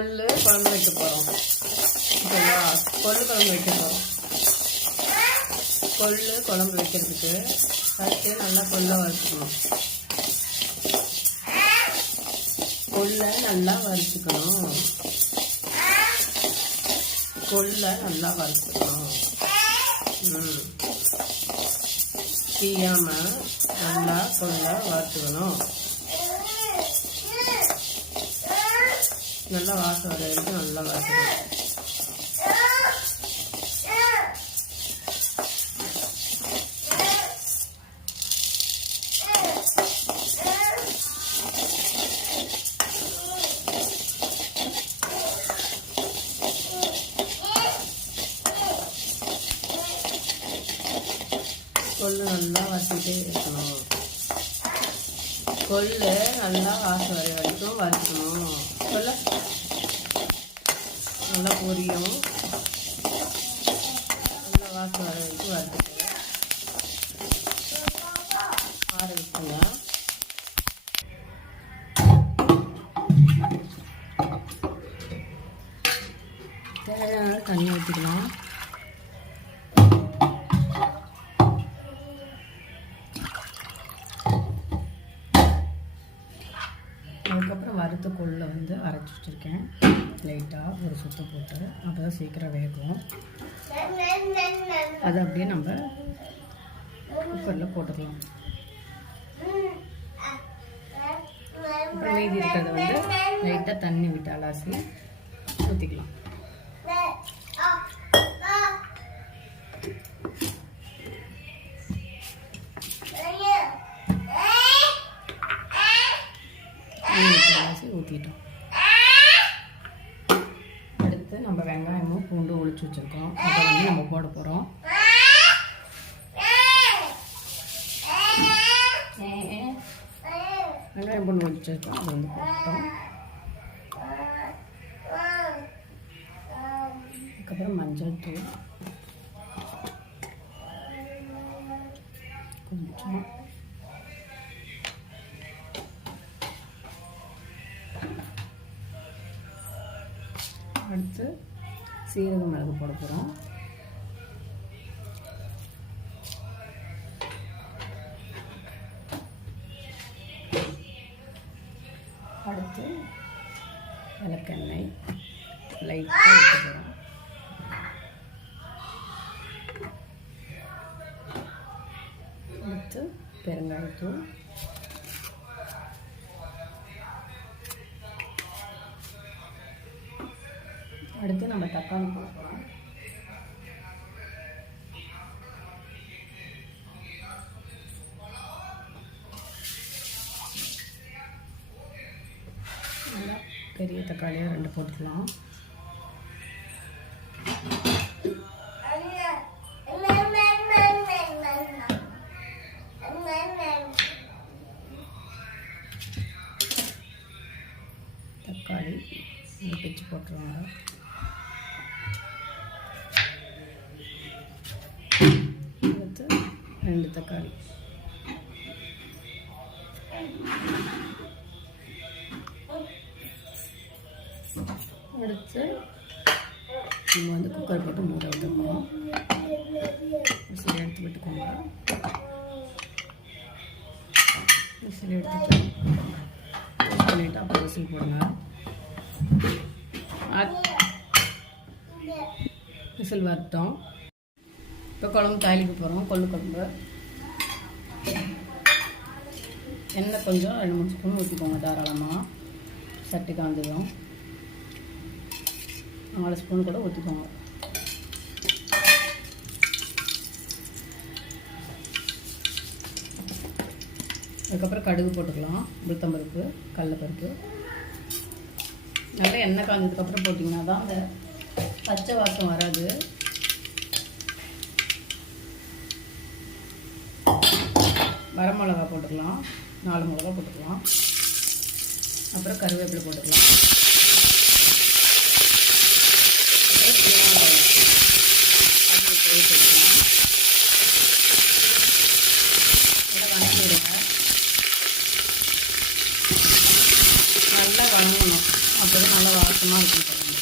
கொள்ளு குழம்பு வைக்க போகிறோம். ஓகேவா? கொள்ளு குழம்பு வைக்க போகிறோம். கொள்ளு குழம்பு வைக்கிறதுக்கு ஃபஸ்ட்டு நல்லா கொள்ளை வறுத்துக்கணும். கொள்ளை நல்லா வறுத்துக்கணும். கொள்ளை நல்லா வறுத்துக்கணும். தீயாமல் நல்லா கொள்ளை வறுத்துக்கணும். நல்லா வாசம் வர வரைக்கும் நல்லா வறுத்துக்கணும். கொள்ளு நல்லா வறுத்துக்கிட்டே இருக்கணும். கொள்ளு நல்லா வாசம் வர வரைக்கும் வறுக்கணும். கொள்ளு நல்லா பொரியும். நல்லா வாசம் வர வரைக்கும் வறுத்துட்டு ஆற வச்சுங்க. தேவையான தண்ணி ஊற்றிக்கலாம். அதுக்கப்புறம் வறுத்த கொள்ளை அரைச்சி வச்சுருக்கேன். லைட்டாக ஒரு சுத்தம் போட்டு, அப்போ தான் சீக்கிரம் வேகும். அதை அப்படியே நம்ம குக்கரில் போட்டுக்கலாம். அப்புறம் மீதி இருக்கிறத லைட்டாக தண்ணி விட்டு அலாசி ஊற்றிக்கலாம். ஊற்றிட்டோம். அடுத்து நம்ம வெங்காயமும் பூண்டு ஒளிச்சு வச்சுருக்கோம். அதை நம்ம போட போகிறோம். வெங்காயம் பூண்டு ஒளிச்சிருக்கோம். அதை போட்டோம். அதுக்கப்புறம் மஞ்சள் தூள் கொஞ்சம், அடுத்து சீரக மிளகு போட போகிறோம். அடுத்து விளக்கெண்ணெய் லைட்டாக ஊற்ற போகிறோம். அடுத்து பெருங்காயத்தூள், அடுத்து நம்ம தக்காளி போடுறோம். நல்லா பெரிய தக்காளியாக 2 போட்டுக்கலாம். தக்காளி பிச்சு போட்டுருவாங்க. அடுத்து 2 தக்காளி, அடுத்து நம்ம குக்கர் போட்டு மூட விட்டுக்கணும். விசில் எடுத்து விட்டுக்கோங்க. விசில் எடுத்துட்டு பண்ணிவிட்டு அப்புறம் விசில் போடுங்க. விசில் வரட்டும். இப்போ குழம்பு தாளிக்க போகிறோம். கொள்ளு குழம்பு எண்ணெய் கொஞ்சம் 2-3 ஸ்பூன் ஊற்றிக்கோங்க தாராளமாக. சட்டி காஞ்சதும் 4 ஸ்பூன் கூட ஊற்றிக்கோங்க. அதுக்கப்புறம் கடுகு போட்டுக்கலாம். உளுத்தம்பருப்பு, கடலைப்பருப்பு. நல்லா எண்ணெய் காஞ்சதுக்கப்புறம் போட்டிங்கன்னா தான் அந்த பச்சை வாசம் வராது. வரமிளகா போட்டுக்கலாம். 4 மிளகா போட்டுக்கலாம். அப்புறம் கருவேப்பிலை போட்டுக்கலாம். நல்லா வணங்கணும். அப்போ தான் நல்லா வாசமாக இருக்கும் குழம்பு.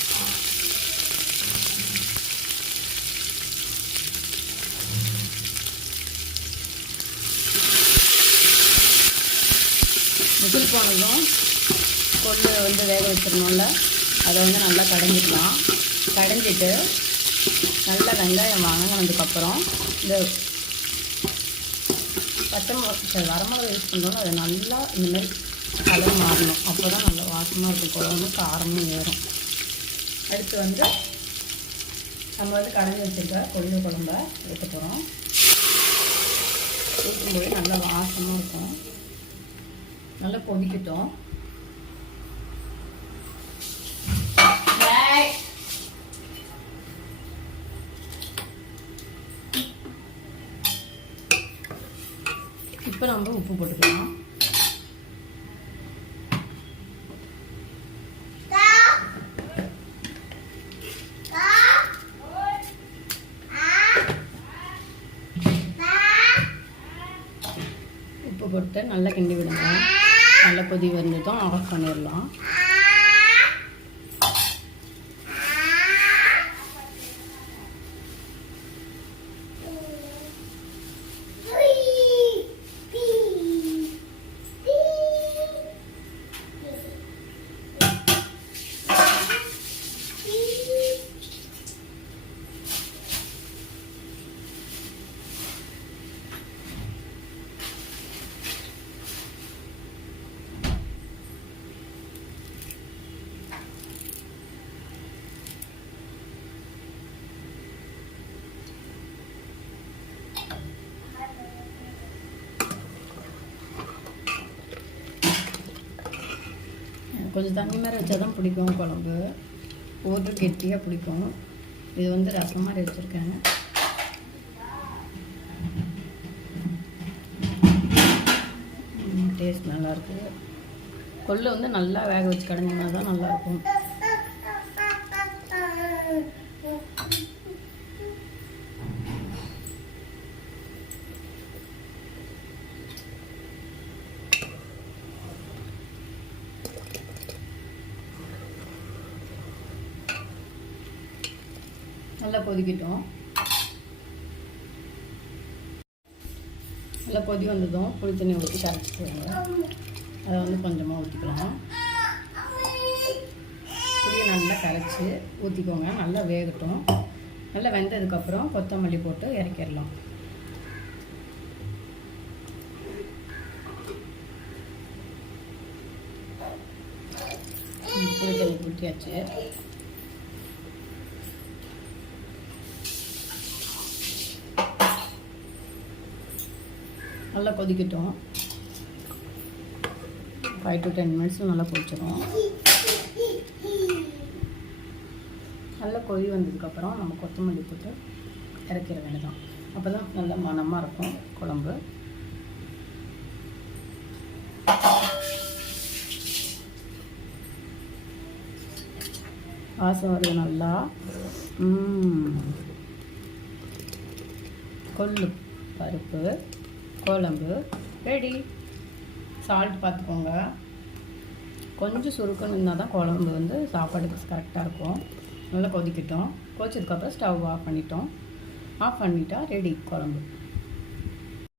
விசில் போனதும் கொள்ளு வந்து வேக வச்சிடணும்ல, அதை வந்து நல்லா கடைஞ்சிக்கலாம். கடைஞ்சிட்டு நல்லா வெங்காயம் வதங்கினதுக்கப்புறம் இந்த பச்சை மிளகா வரமிளகா யூஸ் பண்ணுறோம், அது நல்லா இந்தமாதிரி கலர் மாறணும். அப்போ தான் நல்லா வாசமாக இருக்கும் குழம்பு, காரமும் ஏறும். அடுத்து வந்து நம்ம வந்து கடைஞ்சி வச்சுருக்க கொள்ளு குழம்ப ஊற்ற போகிறோம். ஊற்றும்போது நல்லா வாசமாக இருக்கும். நல்லா கொதிக்கட்டும். இப்போ நம்ம உப்பு போட்டுக்கலாம். உப்பு போட்டு நல்லா கிண்டி விடுங்க. நல்லா கொதி வந்ததும் ஆஃப் பண்ணிடலாம். கொஞ்சம் தண்ணி மாதிரி வச்சா தான் பிடிக்கும் குழம்பு, போட்டு கெட்டியாக பிடிக்கும். இது வந்து ரசம் மாதிரி வச்சுருக்கேன். டேஸ்ட் நல்லாயிருக்கு. கொள்ளு வந்து நல்லா வேக வச்சு கடைஞ்சிங்கன்னா தான் நல்லாயிருக்கும். நல்லா கொதிக்கட்டும். நல்லா கொதி வந்ததும் புளி தண்ணி ஊற்றி கரைச்சிக்குவாங்க. அதை வந்து கொஞ்சமாக ஊற்றிக்கலாம். புளியை நல்லா கரைச்சி ஊற்றிக்கோங்க. நல்லா வேகட்டும். நல்லா வெந்ததுக்கப்புறம் கொத்தமல்லி போட்டு இறக்கிடலாம். புளி தண்ணி ஊற்றியாச்சு. நல்லா கொதிக்கட்டும். 5 to 10 minutes நல்லா கொதிச்சிடும். நல்லா கொதி வந்ததுக்கப்புறம் நம்ம கொத்தமல்லி போட்டு இறக்கிற வேண்டியதான். அப்போ தான் நல்ல மணமாக இருக்கும் குழம்பு. வாசம் வருது நல்லா. கொள்ளு பருப்பு குழம்பு ரெடி. சால்ட் பார்த்துக்கோங்க. கொஞ்சம் சுருக்கணும் இருந்தால் தான் குழம்பு வந்து சாப்பாடுக்கு கரெக்டாக இருக்கும். நல்லா கொதிக்கட்டும். கொதிச்சதுக்கப்புறம் ஸ்டவ் ஆஃப் பண்ணிட்டோம். ஆஃப் பண்ணிட்டா ரெடி குழம்பு.